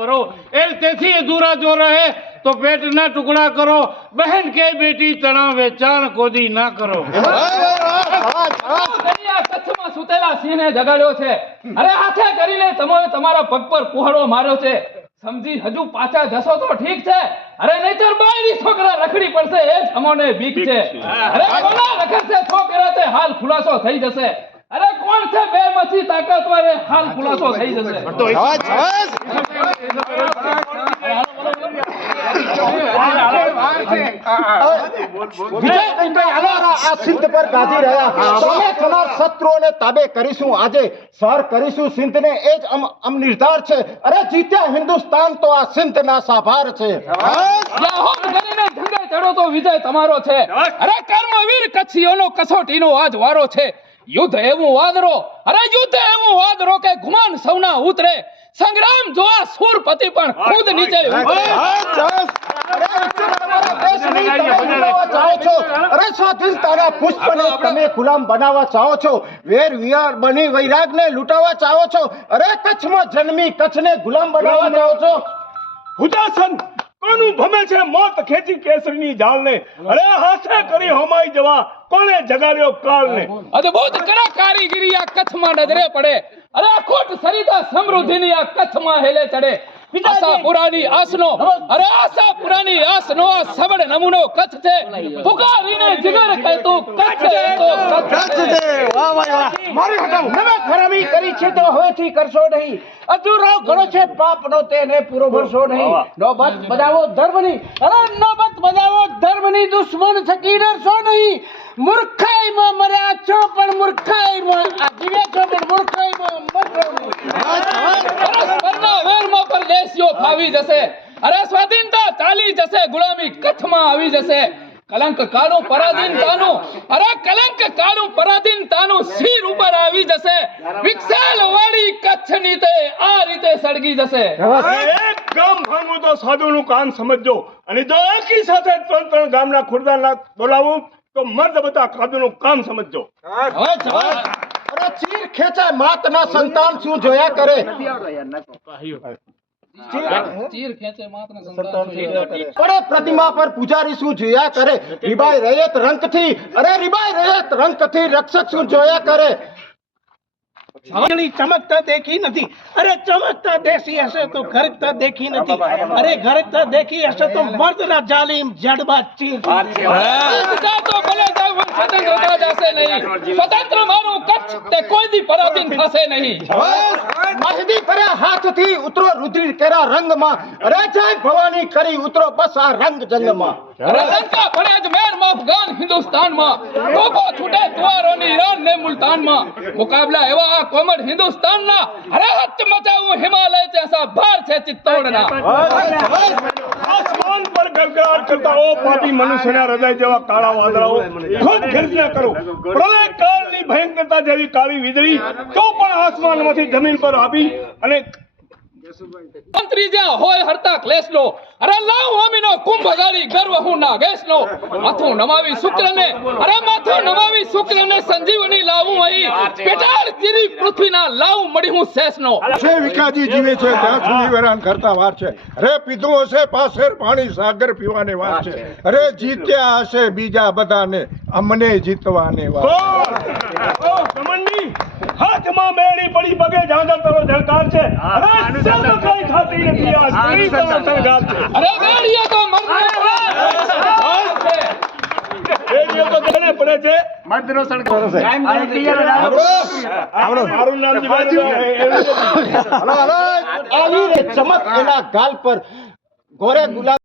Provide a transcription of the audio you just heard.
करो एल तेथी अधूरा जो रहे तो पेट ना टुकड़ा करो बहन के बेटी तना वेचाण कोदी ना करो। કચ્છમાં સુતેલા સિંહને જગાડ્યો છે અરે હાથે કરીને તમે તમારા પગ પર કુહાડો માર્યો છે સમજી હજુ પાછા જશો તો ઠીક છે અરે નહીતર બાયડી છોકરા રખડી પડશે એ જ અમોને બીક છે અરે કોના રખડશે છોકરા તે હાલ ખુલાસો થઈ જશે અરે કોણ છે બે મસી તાકાતવાર હાલ ખુલાસો થઈ જશે। સિંધ પર ગાજી રહ્યા તમે તમાર શત્રુઓને તાબે કરીશું આજે સર કરીશું સિંધને એ જ અમ નિર્ધાર છે અરે જીત્યા હિન્દુસ્તાન તો આ સિંધના સાભાર છે લાહોર કરીને જંગે ચડો તો વિજય તમારો છે અરે કર્મવીર કચ્છીઓનો કસોટીનો આજ વારો છે યુદ્ધ એવું વાદરો અરે યુદ્ધ એવું વાદરો કે ગુમાન સૌના ઉતરે સંગ્રામ જોવા સુરપતિ પણ ખુદ નીચે ઉતરે। અરે સ્વાધીનતાના પુષ્પને તમે ગુલામ બનાવવા ચાહો છો વેર વિયાર બની વૈરાગને લૂંટાવા ચાહો છો અરે કચ્છમાં જન્મી કચ્છને ગુલામ બનાવવા ચાહો છો। હુજાસન કોનું ભમે છે મોત ખેંચી કેસરીની જાળને અરે હાથે કરી હોમાઈ જવા કોણે જગાડ્યો કાળને અદ્ભુત કરા કારીગીરી આ કચ્છમાં નજરે પડે અરે અખોટ સરિતા સમૃદ્ધિની આ કચ્છમાં હેલે ચડે આશા પુરાની આસનો અરે આશા પુરાની આસનો આ સબળ નમૂનો કચ્છ છે પુકારીને જીગર કહેતું કચ્છ છે તો કચ્છ છે। વાહ વાહ વાહ મારી હટાવ નવે ખરાબી કરી છે તો હવેથી કરશો નહીં અધૂરો ઘણો છે પાપનો તેને પૂરો ભરશો નહીં નોબત બજાવો ધર્મની અરે નોબત બજાવો ધર્મની દુશ્મન થકી ડરશો નહીં મૂર્ખાઈમાં મર્યા છો પણ મૂર્ખાઈમાં જીવે છો પણ મૂર્ખાઈમાં મરશો નહીં। પરસ્પરના વેરમાં પરદેશીઓ ફાવી જશે અરે સ્વાધીનતા ચાલી જશે ગુલામી કચ્છમાં આવી જશે કલંક કાળું પરાધીનતાનું અરે કલંક કાળું પરાધીનતાનું શિર ઉપર આવી જશે વિકસેલ વાળી કચ્છની તે આ રીતે સળગી જશે। એક ગામ ભાંગવું તો સાધુનું કામ સમજજો અને જો એકી સાથે ત્રણ ગામના ખુરદાના બોલાવું તો મર્દ બધા કાદુનું કામ સમજજો। અરે ચીર ખેંચાય માતના સંતાન શું જોયા કરે ચીર ખેંચે માત્ર સંતાન અરે પ્રતિમા પર પૂજારી શું જોયા કરે રીબાઈ રયત રંકથી અરે રીબાઈ રયત રંકથી રક્ષક શું જોયા કરે ચમકતા દેખી નથી અરે ચમકતા દેખી હશે તો ગરકતા દેખી નથી અરે ગરકતા દેખી હશે તો મર્દના જાલિમ જડબા ચીર તો ભલે જાવ સ્વતંત્રતા જશે નહીં સ્વતંત્ર મારું કચ્છ તે કોઈ દી પરાધીન થશે નહીં। મહેદી કર્યા હાથથી ઉતરો રુધિર કેરા રંગમાં અરે જય ભવાની કરી ઉતરો બસ આ રંગ જંગમાં અરે લંકા પડે જ મેરમાં અફઘાન હિન્દુસ્તાનમાં ટોપો છૂટે દ્વારોની ઈરાન ને મુલતાનમાં મુકાબલા એવા આ કોમળ હિન્દુસ્તાનના અરે હચ મચાવું હિમાલય જૈસા ભાર છે ચિત્તોડના। આસમાન પર ગરગડાટ કરતા ઓ પાપી મનુષ્યના હૃદય જેવા કાળા વાદળાઓ ખુદ ગર્જના કરો પ્રલય કાળની ભયંકરતા જેવી કાળી વીજળી તો પણ આસમાનમાંથી જમીન પર આવી અને મંત્રી જ્યાં હોય હરતા ક્લેશનો અરે લાવ અમીનો કુંભ ગાળી ગર્વ હું ના ગેસનો માથું નમાવી શુક્રને અરે માથું નમાવી શુક્રને સંજીવની લાવું અહીં પેટાળ ચીરી પૃથ્વીના લાવું મળી હું શેષનો। છે વિકાજી જીવે છે ત્યાં સુધી વેરાન કરતા વાર છે અરે પીધું હશે પાસેર પાણી સાગર પીવાને વાર છે અરે જીત્યા હશે બીજા બધાને અમને જીતવાને વાર। ઓ કમંડી હાથમાં મેળી પડી પગે જાંગર તરો ઝળકાર છે અરે સબ કઈ ખાતી નથી આ સ્ત્રી તો સંગાર છે અરે વેડિયો તો મરને રેડિયો તો ગણે પડે છે મર્દનો સંગાર છે મારું નામ હલો હલો આવી રે ચમક એના ગાલ પર ગોરે ગુલાબ